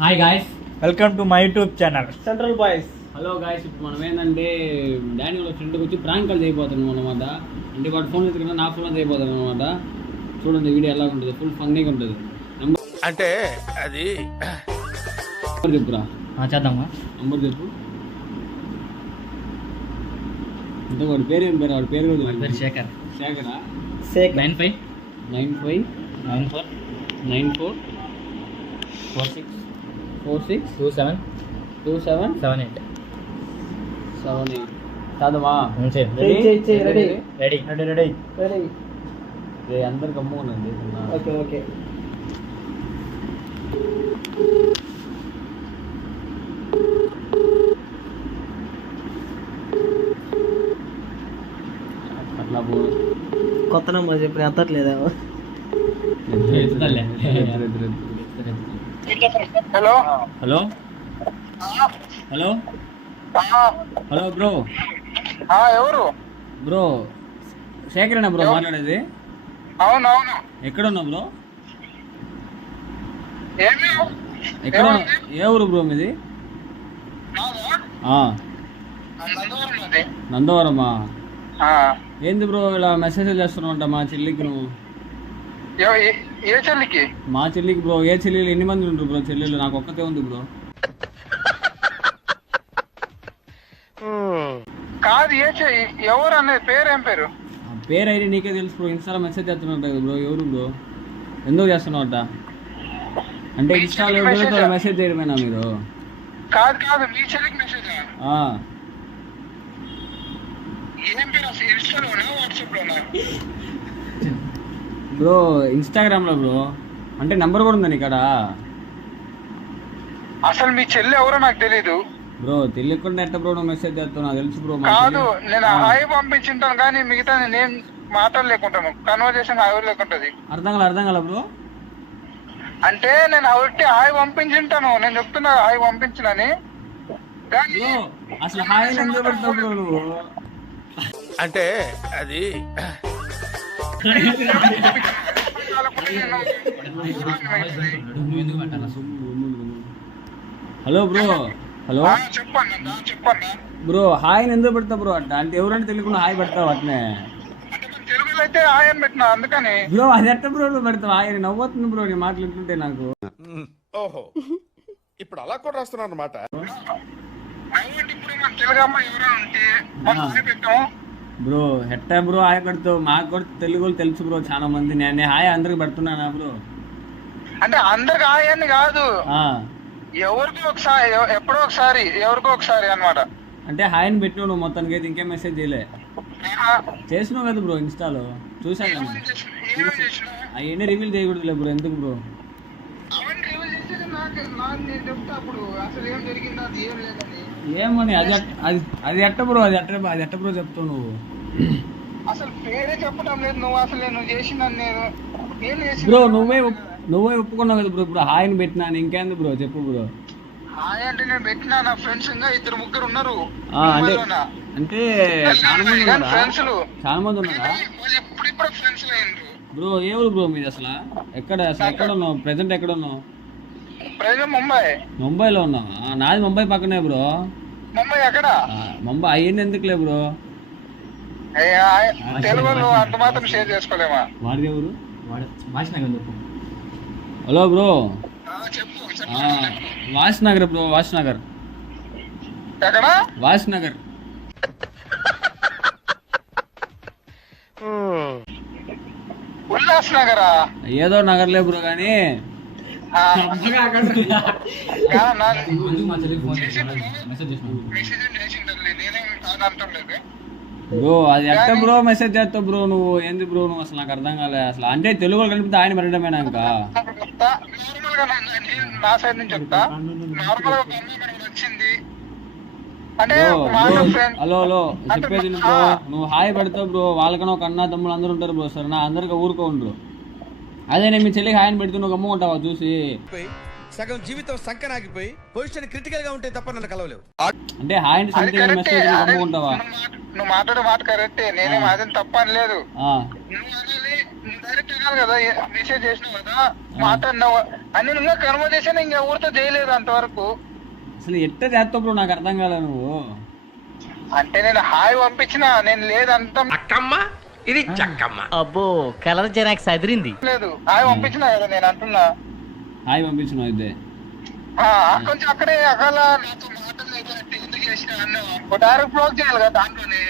Hi guys, welcome to my YouTube channel central boys. Hello guys. ఇప్పుడు మనం ఏంటంటే Daniel ఫ్రెండ్కి వచ్చి ప్రాంక్ కాల్ చేయబోతున్నాం అనమాట. అంటే వాడు ఫోన్ ఎత్తుకున్నా నా ఫోన్ చేయబోతాను అనమాట. చూడండి వీడియో ఎలా ఉంటుంది, ఫుల్ ఫన్నీగా ఉంటుంది. అంటే అది నెంబర్ చెప్పురా. చేద్దామా? నెంబర్ చెప్పు. అంటే వాడి పేరు ఏం పేరు? వాడి పేరు కూడా తెలియదు. శేఖర్. శేఖరా? 95 95 94 94 46 46 27 27 78. 78. చదవా? చెయ్ రెడీ. రెడీ. అందరు గమ్ముకున్నాండి. Okay okay. అట్లా పో. కొత్త నెంబర్ చెప్పి ఎత్తట్లేదా? Hello hello hello hello bro. ఎవరు? బ్రో శేఖరేనా బ్రో మాట్లాడేది? అవునవును. ఎక్కడ ఉన్నావు బ్రో? ఏమి ఎక్కడ ఏ ఊరు బ్రో మీది? నందవరమా? ఏంది బ్రో ఇలా మెసేజ్ చేస్తున్నావు మా చెల్లికి నువ్వు? ఏ చెల్లికి? మా చెల్లికి బ్రో. ఏ చెల్లెలు ఎన్ని మంది ఉంటారు బ్రో? చెల్లెలు నాకు ఒక్కతే ఉంది బ్రో. కాదు, ఎవరు అనేది పేరు ఏం పేరు? ఆ పేరు అయితే నీకే తెలుసు బ్రో. ఇన్స్టాలో మెసేజ్ చేస్తున్నట్టు కదా బ్రో. ఎవరు బ్రో? ఎందుకు చేస్తున్నావు అట్ట? అంటే ఇన్స్టాలో మెసేజ్ చేయడమేనా మీరు? కాదు మీ చెల్లికి మెసేజ్. ఏం పేరు అసలు? ఇన్స్టాలోనా వాట్సాప్లోనా? బ్రో ఇన్స్టాగ్రామ్లో బ్రో. అంటే నంబర్ కూడా ఉందని ఇక్కడ. అసలు మీ చెల్లి ఎవరో నాకు తెలీదు బ్రో. తెలియకుండా ఎట్ట బ్రో నువ్వు మెసేజ్ చేస్తున్నావు? తెలుసు బ్రో. కాదు, నేను హాయ్ పంపించుంటాను కానీ మిగతా నేను మాట్లాడలేకుంటాను. Conversation hi లేకుంటది. అర్థం కాల బ్రో. అంటే నేను ఒకటి హాయ్ పంపించుంటాను. నేను చెప్తున్నా హాయ్ పంపించినని. బ్రో అసలు హాయ్ ఎందుకు పెడతావు బ్రో నువ్వు? అంటే అది హలో బ్రో. హలో చెప్పండి బ్రో. హాయ్ ఎందుకు పెడతావు బ్రో అట్ట? అంటే ఎవరంటే తెలియకుండా హాయ్ పెడతావు అట్నే? తెలుగులో అయితే హాయ్ అని పెట్టినా అందుకని. బ్రో అది ఎట్ట బ్రో నువ్వు పెడతావు హాయ్? నవ్వుతుంది బ్రో నీ మాట్లాడుతుంటే నాకు. ఓహో, ఇప్పుడు అలా కూడా రాస్తున్నాను అనమాట. తెలుగు అమ్మాయి ఎవరైనా ఉంటే పెట్టాము బ్రో. ఎట్ట బ్రో హాయ్ పెడతావు? మాకు కూడా తెలుగు తెలుసు బ్రో చాలా మంది. నేను హాయ్ అందరికి పెడుతున్నానా బ్రో? అంటే అందరికి హాయ్ అని కాదు, ఎవరికో ఒకసారి, ఎప్పుడో ఒకసారి, ఎవరికో ఒకసారి అన్నమాట. అంటే హాయ్ అని పెట్టినావు నువ్వు మొత్తానికి అయితే? ఇంకేం మెసేజ్ చేయలే? చేసినావు కదా బ్రో ఇన్స్టాలో చూసాను కదా. అవన్నీ రివీల్ చేయకూడదులే బ్రో. ఎందుకు బ్రో? ఏమని అది ఎట్ట బ్రో? అది ఎట్ట బ్రో చెప్తావు నువ్వు? అసలు పేరే చెప్పడం లేదు నువ్వు. అసలు నువ్వు చేసిన బ్రో నువ్వే ఒప్పుకున్నావు కదా బ్రో. ఇప్పుడు హాయ్ అని పెట్టినా ఇంకేంది బ్రో? చెప్పు బ్రో. హాయ్ అంటే నేను పెట్టినా, నా ఫ్రెండ్స్ ఇంకా 2-3 ఉన్నారు. అంటే చాలా మంది ఉన్నారా? ఇప్పుడు ఫ్రెండ్స్ అయ్యిండ్రు బ్రో. ఏ ఊరు బ్రో మీది అసలు? ఎక్కడ ఉన్నావు? ప్రెసెంట్ ఎక్కడ ఉన్నావు? ముంబైలో ఉన్నావా? నాది ముంబై పక్కనే బ్రో. ముంబై ఎక్కడ? ముంబై అయ్యింది ఎందుకులే బ్రో. తెలుగులో అంత మాత్రం షేర్ చేసుకోలేమా? వాడిది ఎవరు? Hello bro. Wash Nagar bro. Wash Nagar. ఎక్కడ? వాష్ నగర్. ఉల్లాస్ నగరా? ఏదో నగర్లే బ్రో కానీ. బ్రో అది ఎట్ట బ్రో మెసేజ్ చేస్తావు బ్రో నువ్వు? ఏంది బ్రో నువ్వు? అసలు నాకు అర్థం కాలే అసలు. అంటే తెలుగులో కలిపితే ఆయన పెట్టడమేనా ఇంకా? నా సైడ్ నుంచి చెప్తా. నార్మల్ వచ్చింది అంటే హలో చెప్పేది బ్రో. నువ్వు హాయ్ పెడతావు బ్రో. వాళ్ళకన్నా ఒక అన్న తమ్ముడు అందరూ ఉంటారు బ్రో. సరే నా అందరికి ఊరుకో ఉండరు. అదే నేను మీ చెల్లికి హాయ్ పెడుతూ నువ్వు గమ్ముకుంటావా చూసి? సగం జీవితం సంకనాగిపోయి పొజిషన్ క్రిటికల్ గా ఉంటే తప్ప నన్ను కలవలేవు. అంటే హాయ్ అంటే సంథింగ్ మెసేజ్ గమ్ముకుంటావా? నువ్వు మాట్లాడే మాట కరెక్టే. నేనేం అదేం తప్ప అని లేదు. డైరెక్ట్ అన్నారు కదా, మెసేజ్ చేసినావు కదా, మాట్లాడినావు అని ఇంకా కన్వర్జేషన్ ఇంకా ఎవరితో చేయలేదు అంతవరకు. అసలు ఎట్ట చేస్తావు బ్రో నాకు అర్థం కాలే నువ్వు. అంటే నేను హాయ్ పంపించిన, నేను లేదంతా ఇది చక్కమ్మ. అబ్బో కలర్ జెరాక్స్ అదిరింది. లేదు, హాయ్ పంపించిన కదా నేను అంటున్నా. హాయ్ పంపించినావు అయితే. కొంచెం అక్కడే అక్కడ నాతో మాటలు ఎందుకు చేసిన అన్నావు, డైరెక్ట్ బ్లాక్ చేయాలి కదా దాంట్లోనే.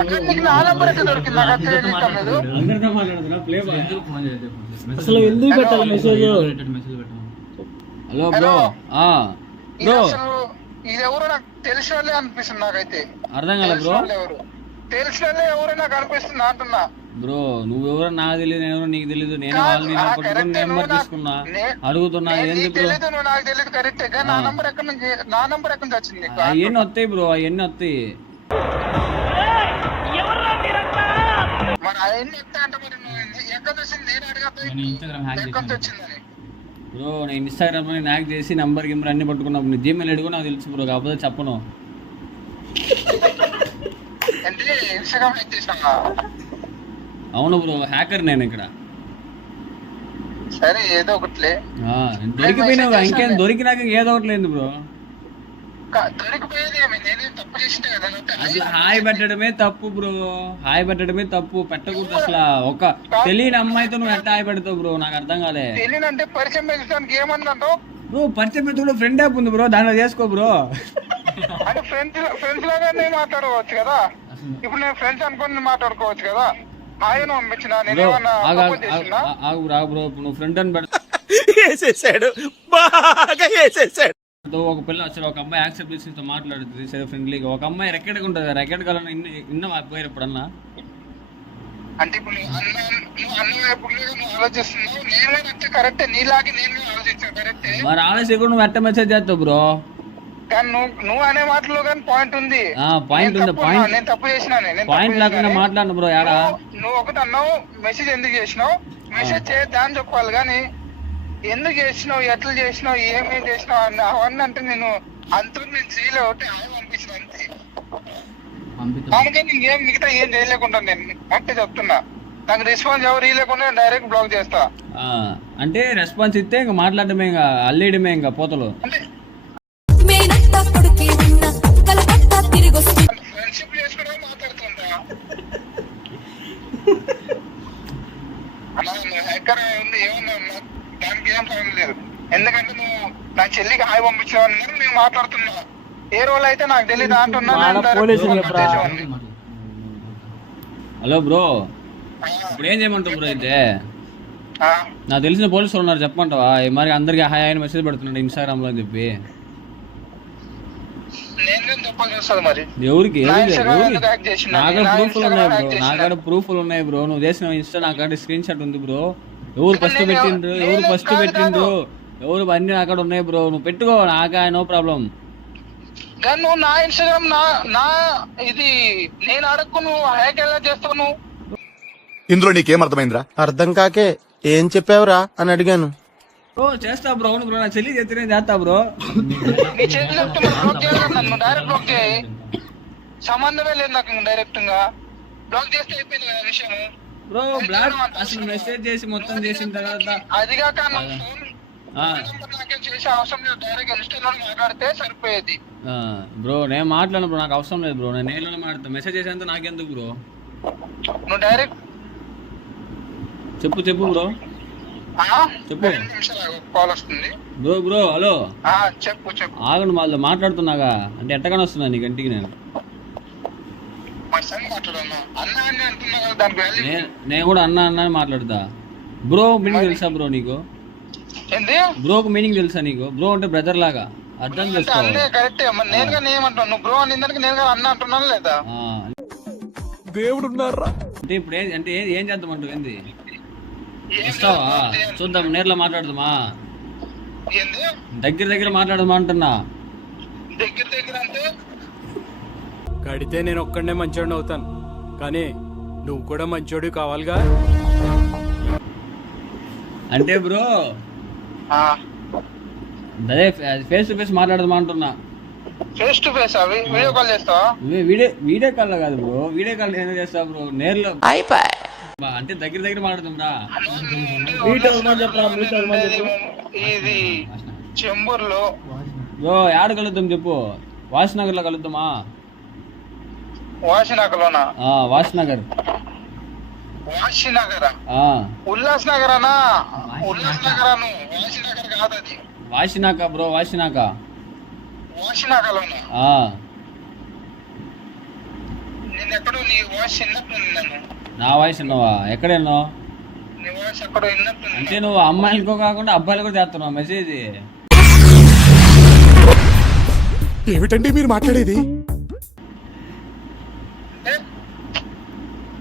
అక్కడ నీకు నా నంబర్ ఎక్కడ దొరికింది? నాకు అర్థం లేదు. అందరితో మాట్లాడుతున్నా ప్లే బాయ్. అసలు ఎందుకు పెట్టాలి మెసేజ్? Hello bro. ఇది అసలు ఇది ఎవరో నాకు తెలిసిన వాళ్ళే అనిపిస్తుంది నాకైతే. అర్థం కాలే బ్రో. ఎవరు తెలిసిన వాళ్ళే ఎవరో నాకు అనిపిస్తుంది అంటున్నా. బ్రో నువ్వెవరో నాకు తెలియదు, నేను నీకు తెలియదు. నేను వాళ్ళని పట్టుకుని నెంబర్ తీసుకున్నా అడుగుతున్నా. ఏంది బ్రో? తెలీదు, నువ్వు నాకు తెలియదు కరెక్టే, కానీ నా నంబర్ ఎక్కడి నుంచి వచ్చింది నీకు? అవన్నీ వస్తాయి బ్రో, అవన్నీ వస్తాయి. మరి అవన్నీ ఎత్తా అంటే మరి నువ్వు ఎక్కడ వచ్చింది? నేను అడగతా ఎక్కడి నుంచి వచ్చిందని. బ్రో నేను ఇన్స్టాగ్రామ్ లో హ్యాక్ చేసి నంబర్ గిమ్మర్ అన్ని పట్టుకున్నాను. నీ జీమెయిల్ అడుగు నాకు తెలుసు బ్రో, కాకపోతే చెప్పను. అంటే ఇన్స్టాగ్రామ్ హ్యాక్ చేసినా? అవును బ్రో, హ్యాకర్ నేను ఇక్కడ. సరే ఏదో ఒకటిలే. దొరికిపోయినావు, ఇంకేం దొరికినాక ఏదో ఒకటి లేదు బ్రో. దొరికిపోయేది ఏమి, నేనేం తప్పు చేసింటే కదా. అసలు హాయ్ పెట్టడమే తప్పు బ్రో, హాయ్ పెట్టడమే తప్పు, పెట్టకూడదు అసలు. ఒక తెలియని అమ్మాయితో నువ్వు ఎట్లా హాయ్ పెడతావు బ్రో, నాకు అర్థం కాలే. తెలియనంటే పరిచయం పెంచడానికి ఏమన్నావు బ్రో? పరిచయం పెట్టుకుంటే ఫ్రెండ్ యాప్ ఉంది బ్రో, దాంట్లో చేసుకో బ్రో. అంటే ఫ్రెండ్స్ లాగానే మాట్లాడుకోవచ్చు కదా. ఇప్పుడు నేను ఫ్రెండ్స్ అనుకుని మాట్లాడుకోవచ్చు కదా. హాయ్ అని పంపించిన నేనేమన్నా చేసినా? బ్రో నువ్వు ఫ్రెండ్ అని పెడతా వేసేసాడు, బాగా వేసేసాడు. ఒక పిల్ల అసలు ఒక అమ్మాయి యాక్సెప్ట్ చేసి మాట్లాడుతుంది సరే ఫ్రెండ్లీగా. ఒక అమ్మాయి రెక్కడికి ఉంటుంది, రెక్కడి కాలం ఇన్న పోయారు ఎప్పుడన్నా. అంటే ఇప్పుడు నువ్వు అన్న వైపు నువ్వు ఆలోచిస్తున్నావు, నేను అంటే కరెక్టే, నీలాగే నేను ఆలోచించాను కరెక్టే. మరి ఆలోచన కూడా నువ్వు ఎట్ట మెసేజ్ చేస్తావు బ్రో? కానీ నువ్వు అనే మాటలో కానీ పాయింట్ ఉంది. పాయింట్ ఉంది, పాయింట్ నేను తప్పు చేసినా, పాయింట్ లేకుండా మాట్లాడు బ్రో. యాడా నువ్వు ఒకటి అన్నావు, మెసేజ్ ఎందుకు చేసినావు, మెసేజ్ చేయొద్దా అని చెప్పాలి. కానీ ఎందుకు చేసినావు, ఎట్లా చేసినావు, ఏమేం చేసినావు అవన్నీ అంటే నేను అంతా నేను చేయలే, ఒకటి హాయ్ పంపించిన అంతే. దానికే ఇంకేం మిగతా ఏం చేయలేకుండా నేను అంటే చెప్తున్నా. నాకు రెస్పాన్స్ ఎవరు ఇవ్వలేకుండా డైరెక్ట్ బ్లాక్ చేస్తా. అంటే రెస్పాన్స్ ఇస్తే ఇంకా మాట్లాడమే, ఇంకా అల్లేయడమే, ఇంకా పోతలు. అంటే ఫ్రెండ్షిప్ చేసుకోవడం మాట్లాడుతుంటా అలా హ్యాకర్ ఉంది ఏమన్నా, దానికి ఏం సమయం లేదు. ఎందుకంటే నువ్వు నా చెల్లికి హాయ్ పంపించావు, నేను మాట్లాడుతున్నా. ఏ రోజు అయితే నాకు తెలియదు అంటున్నా. హలో బ్రో, ఇప్పుడు ఏం చేయమంటావు బ్రో? అయితే నాకు తెలిసిన పోలీసులు ఉన్నారు, చెప్పమంటావా? మరి అందరికి హాయ్ అని మెసేజ్ పెడుతున్నాడు ఇన్స్టాగ్రామ్ లో అని చెప్పి. ఎవరికి నాకాడ ప్రూఫ్లు ఉన్నాయి బ్రో, నాకాడ ప్రూఫ్లు ఉన్నాయి బ్రో. నువ్వు చేసిన ఇన్స్టా నాకాడ స్క్రీన్ షాట్ ఉంది బ్రో. ఎవరు ఫస్ట్ పెట్టిండ్రు, ఎవరు అన్ని నాకాడ ఉన్నాయి బ్రో. నువ్వు పెట్టుకో, నాకా నో ప్రాబ్లం. కానీ నువ్వు నా ఇన్స్టాగ్రామ్ నా ఇది నేను అడగకు, నువ్వు హ్యాక్ ఎలా చేస్తావు నువ్వు? ఇందులో నీకేం అర్థమైందిరా? అర్థం కాకే ఏం చెప్పావురా అని అడిగాను. ఓ చేస్తా బ్రో, అవును బ్రో, నా చెల్లి చెప్తే చేస్తా బ్రో. నీ చేతి చెప్తే బ్లాక్ చేయాలి, నన్ను డైరెక్ట్ బ్లాక్ చేయి. సంబంధమే లేదు నాకు, డైరెక్ట్ గా బ్లాక్ చేస్తే అయిపోయింది కదా విషయం బ్రో. బ్లాక్ అసలు మెసేజ్ చేసి మొత్తం చేసిన తర్వాత అది కాక నాకేం చేసే అవసరం లేదు, డైరెక్ట్ ఇన్స్టాలో మాట్లాడితే సరిపోయేది. బ్రో నేను మాట్లాడను బ్రో, నాకు అవసరం లేదు బ్రో. నేను నేనే మాట్లాడతా, మెసేజ్ చేసేంత నాకెందుకు బ్రో? నువ్వు డైరెక్ట్ చెప్పు బ్రో, చెప్పు. కాల్ వస్తుంది బ్రో. హలో చెప్పు ఆగండి, వాళ్ళు మాట్లాడుతున్నాగా. అంటే ఎట్టగానే వస్తున్నా నీ గంటికి నేను. నేను కూడా అన్నా అని మాట్లాడతా బ్రో. మీనింగ్ తెలుసా బ్రో నీకు? బ్రోకు మీనింగ్ తెలుసా నీకు? బ్రో అంటే బ్రదర్ లాగా అర్థం చేసుకో. దేవుడు ఉన్నారా? అంటే ఇప్పుడు అంటే ఏం చేద్దామంటావు? ఏంది వస్తావా? చూద్దాం, నేర్లో మాట్లాడదామా? దగ్గర మాట్లాడదామా అంటున్నా. కడితే నేను ఒక్కడనే మంచోడిని అవుతాను, కానీ నువ్వు కూడా మంచోడు కావాలిగా. అంటే బ్రో అదే ఫేస్ టు ఫేస్ మాట్లాడదామా అంటున్నా. Face to face video call చేస్తావా? వీడియో కాల్ కాదు బ్రో, వీడియో కాల్ ఏం చేస్తావు బ్రో? నేర్లో అంటే దగ్గర దగ్గర మాట్లాడుతుందా? ఇది చెంబూరులో బ్రో యాడ కలుద్దాం చెప్పు. వాషినగర్ లో కలుద్దామా? వాషినగర్లోనా? వాషినగర్. వాషినగరా? ఉల్లాస్ నగర్ అనా? ఉల్లాస్ నగర్ అను, వాషినగర్ కాదు అది. వాషినాక బ్రో, వాషినాక. వాషినగర్లోనా? నేను ఎక్కడో నీ వాయిస్ విన్నట్టుంది. నన్ను నా వాయిస్ విన్నావా? ఎక్కడెన్నో నీ వాయిస్ ఎక్కడో విన్నట్టుంది. అంటే నువ్వు అమ్మాయిలకో కాకుండా అబ్బాయిలు కూడా చేస్తున్నావు మెసేజ్. ఏమిటండి మీరు మాట్లాడేది?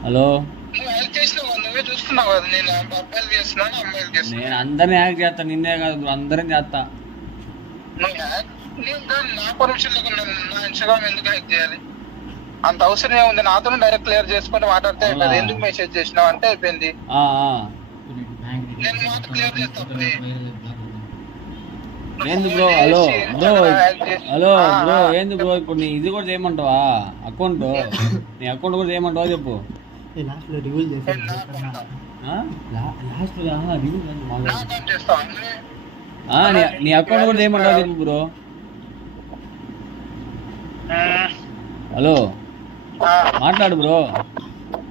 హలో, నువ్వు హెల్ప్ చేసినావు, నువ్వే చూస్తున్నావు కదా. నేను అబ్బాయిలు చేస్తున్నాను, అమ్మాయిలు చేస్తున్నాను. నేను అందరిని యాక్ట్ చేస్తా, నిన్నే కాదు బ్రో, అందరం చేస్తా. నువ్వు నా పర్మిషన్ లేకుండా నా ఇన్స్టాగ్రామ్ ఎందుకు హ్యాక్ చేయాలి? అంత అవసరం ఏముంది? నాతో డైరెక్ట్ క్లియర్ చేసుకుంటే మాట్లాడితే అయిపోయింది. ఎందుకు మెసేజ్ చేసినావు అంటే అయిపోయింది. నేను మాట క్లియర్ చేస్తాను. ఏంది bro? Hello bro, hello bro, ఏంది బ్రో? ఇప్పుడు నీ ఇది కూడా చేయమంటావా? అకౌంట్, నీ అకౌంట్ కూడా చేయమంటావా చెప్పు. లాస్ట్ లో రివ్యూ నీ అకౌంట్ కూడా చేయమంటావా చెప్పు బ్రో. హలో, మాట్లాడు బ్రో.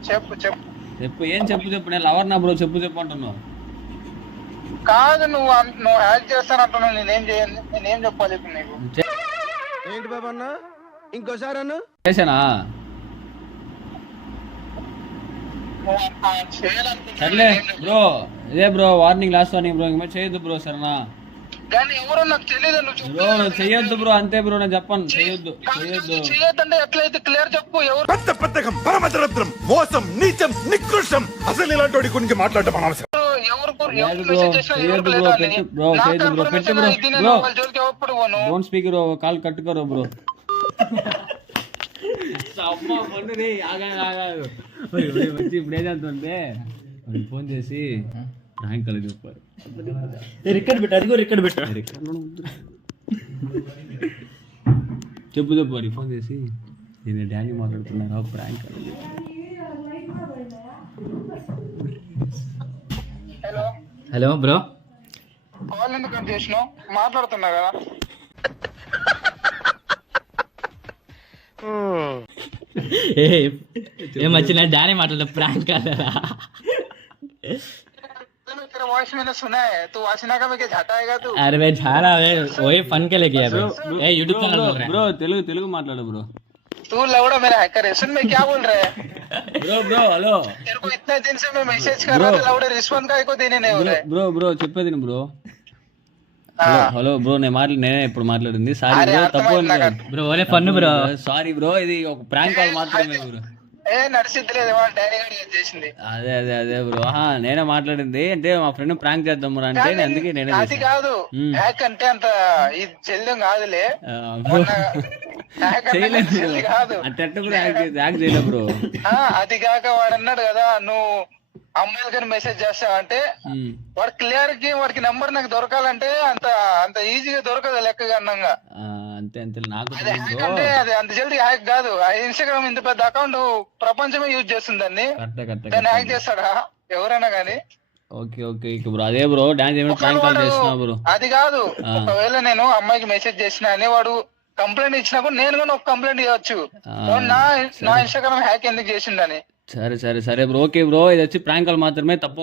చెప్పు చెప్పు చెప్పు. ఏం చెప్పు చెప్పు. నేను లవర్ నా బ్రో, చెప్పు చెప్పు అంటున్నావు. కాదు, నువ్వు హ్యాక్ చేస్తానంటున్నావు. నేనేం చేయాలి? నేనేం చెప్పాలి ఇప్పుడు నీకు? ఏంటి బాబా అన్న, ఇంకోసారి అన్న చేశానా? సర్లే బ్రో, ఇదే bro warning, last warning bro. ఇంకా చేయొద్దు బ్రో, సరేనా? కానీ ఎవరో నాకు తెలియదు. బ్రో చెయ్యొద్దు బ్రో, అంతే బ్రో, నేను చెప్పను. చెయ్యొద్దు చెయ్యొద్దంటే ఎట్లయితే క్లియర్ చెప్పు. ఎవరు పెద్ద పెద్దకం, పరమదరిద్రం, మోసం, నీచం, నికృష్టం. అసలు ఇలాంటి వాడి గురించి మాట్లాడటం అనవసరం. డోంట్ స్పీక్ బ్రో, కాల్ కట్టుకోరో బ్రో. వచ్చి ఇప్పుడు ఏం చేస్తుంటే ఫోన్ చేసి ప్రాంక్ కలిగి చెప్పారు. రికార్డ్ పెట్టు, అది కూడా రికార్డ్ పెట్టు. చెప్పు చెప్పు. వాడికి ఫోన్ చేసి నేను డాడీ మాట్లాడుతున్నారా ప్రాంక్ కలిగి. హలో బ్రో, కాల్ ఎందుకు కట్ చేసినావు? మాట్లాడుతున్నా కదా. ఏం వచ్చిన డానీ మాట్లాడ ప్రాంక్ కాదరా. तेरा वॉइस मैंने सुना है, तू वाशिना का में क्या झाटा आएगा तू? अरे भाई झाड़ा है, वही फन के लिए किया है। यूट्यूब चैनल बोल रहे हैं ब्रो, తెలుగు మాట్లాడు బ్రో. तू लवड़ा मेरा हैकर है, सुन मैं क्या बोल रहा है? ब्रो ब्रो हेलो, तेरे को इतने दिन से मैं मैसेज कर रहा था, लवड़ा रिस्पॉन्स का को देने नहीं हो रहा है. బ్రో బ్రో చెప్పేది బ్రో. హలో బ్రో, నేనే ఇప్పుడు మాట్లాడింది. సారీ బ్రో, తప్పు బ్రో. ఓలే ఫన్ బ్రో, సారీ బ్రో, ఇది ఒక ప్రాంక్ కాల్ మాత్రమే బ్రో. ఏ నడిసిద్దులేదు, వాళ్ళ డాడీ గారు చేసింది. అదే అదే అదే బ్రో, నేనే మాట్లాడింది. అంటే మా ఫ్రెండ్ ప్రాంక్ చేద్దాం అంటే అందుకే నేనే అది కాదు. హ్యాక్ అంటే అంత ఇది చెల్లం కాదులే. కాదు అంటే కూడా హ్యాక్ చేయలే బ్రో. అది కాక వాడు అన్నాడు కదా, నువ్వు అమ్మాయిలకి మెసేజ్ చేస్తావంటే వాడు క్లియర్ కి వాడికి నెంబర్ నాకు దొరకాలంటే అంత అంత ఈజీగా దొరకదు లెక్కగా అన్నంగా. అంతే అంతే నాకు అది హ్యాక్ అంటే అది అంత జల్దీ హ్యాక్ కాదు. ఇన్స్టాగ్రామ్ ఇంత పెద్ద అకౌంట్ ప్రపంచమే యూజ్ చేస్తుంది దాన్ని. దాన్ని హ్యాక్ చేస్తాడా ఎవరైనా గానీ? ఓకే ఓకే బ్రో, అదే బ్రో డాన్స్ ఏమైనా ప్రాంక్ కాల్ చేస్తున్నా బ్రో. అది కాదు, ఒకవేళ నేను అమ్మాయికి మెసేజ్ చేసినా అని వాడు కంప్లైంట్ ఇచ్చినప్పుడు నేను కూడా ఒక కంప్లైంట్ ఇవ్వచ్చు, నా ఇన్స్టాగ్రామ్ హ్యాక్ ఎందుకు చేసిండని. సరే సరే సరే బ్రో, ఓకే బ్రో. ఇది వచ్చి ప్రాంక్ కాల్ మాత్రమే, తప్పు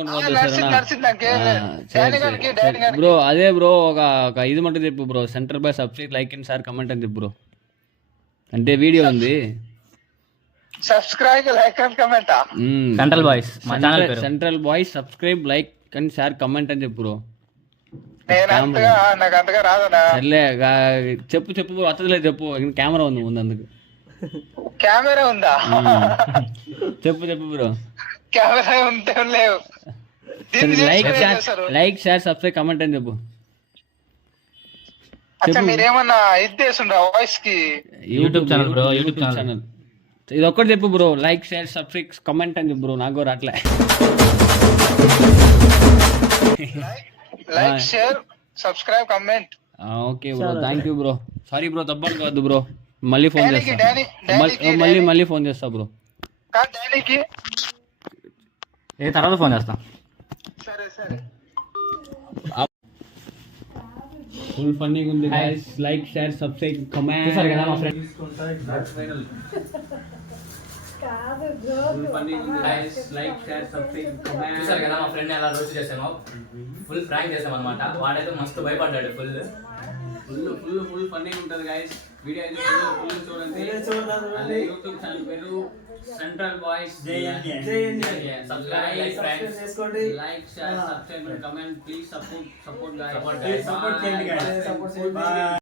బ్రో. అదే బ్రో, ఒక ఇది మటు చెప్పు bro. Centre by subscribe, like and share, comment అని చెప్పు బ్రో. అంటే వీడియో ఉంది, subscribe, like and comment. Central boys, మా ఛానల్ పేరు central boys. Subscribe, like and share, comment అని చెప్పు బ్రో. నాకు అంతగా రాదనా? సర్లే చెప్పు చెప్పు బ్రో, అత్తలేదు చెప్పు. కెమెరా ఉంది ముందు, అందుకు. కెమెరా ఉందా? చెప్పు చెప్పు బ్రో. కెమెరా ఉంటే లేవు. లైక్ షేర్ సబ్స్క్రైబ్ కమెంట్ అని చెప్పు. మీరేమన్నా ఇది చేస్తుండ్రా వాయిస్ కి? YouTube channel bro, YouTube channel. ఇది ఒక్కటి చెప్పు bro. Like share subscribe comment అని చెప్పు బ్రో. నాకు రాట్లే. Like share subscribe comment. Okay bro, thank you bro. Sorry bro, తప్పనుకోవద్దు బ్రో. మళ్ళీ ఫోన్ చేస్తా, మళ్ళీ ఫోన్ చేస్తా బ్రో. తర్వాత ఫోన్ చేస్తా. సరే సరే. ఫుల్ ఫన్నీ ఉంది guys. Like share subscribe comment. చూసారు కదా మా ఫ్రెండ్. ఫుల్ ఫన్నీ ఉంది guys. Like share subscribe comment. చూసారు కదా మా ఫ్రెండ్ ఎలా రోజు చేసామో. ఫుల్ ఫ్రాంక్ చేసాం అనమాట. వాడైతే మస్తు భయపడ్డాడు ఫుల్. ఫుల్ ఫన్నీ ఉంటుంది గైస్. వీడియో అయితే ఫుల్ చూడండి. అదే యూట్యూబ్ ఛానల్ పేరు central boys JNK. Subscribe like friends చేసుకోండి. Like share subscribe comment. Please support support చేయండి guys.